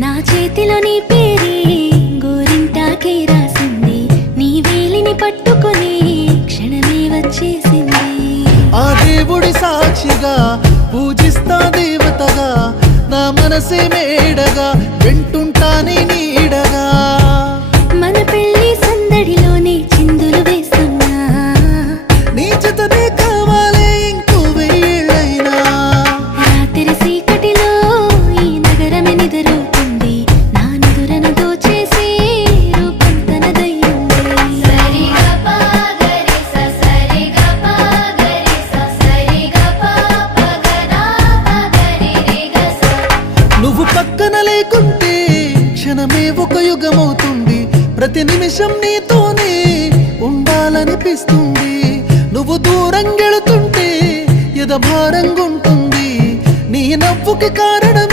నా చేతిలో నీ పేరే గోరింటాకే రాసింది, నీ వేలిని పట్టుకొని క్షణమే వచ్చేసింది. ఆ దేవుడి సాక్షిగా పూజిస్తా దేవతగా, నా మనసే మేడగా వింటుంటానే నీడగా. మన పెళ్లి సందడిలోనే చిందులు వేస్తున్నా, నీ జతనే కావాలే ఇంకో వెయ్యేళ్ళైనా. రాత్రి చీకటిలో ఈ నగరమే నిద్రపోతుంది, నా నిదురను దోచేసి రూపం తనదయ్యింది. నువ్వు పక్కన లేకుంటే క్షణమే ఒక యుగమవుతుంది, ప్రతి నిమిషం నీతోనే ఉండాలనిపిస్తుంది. నువ్వు దూరం గెలుతుంటే ఎద భారంగుంటుంది, నీ నవ్వుకి కారణం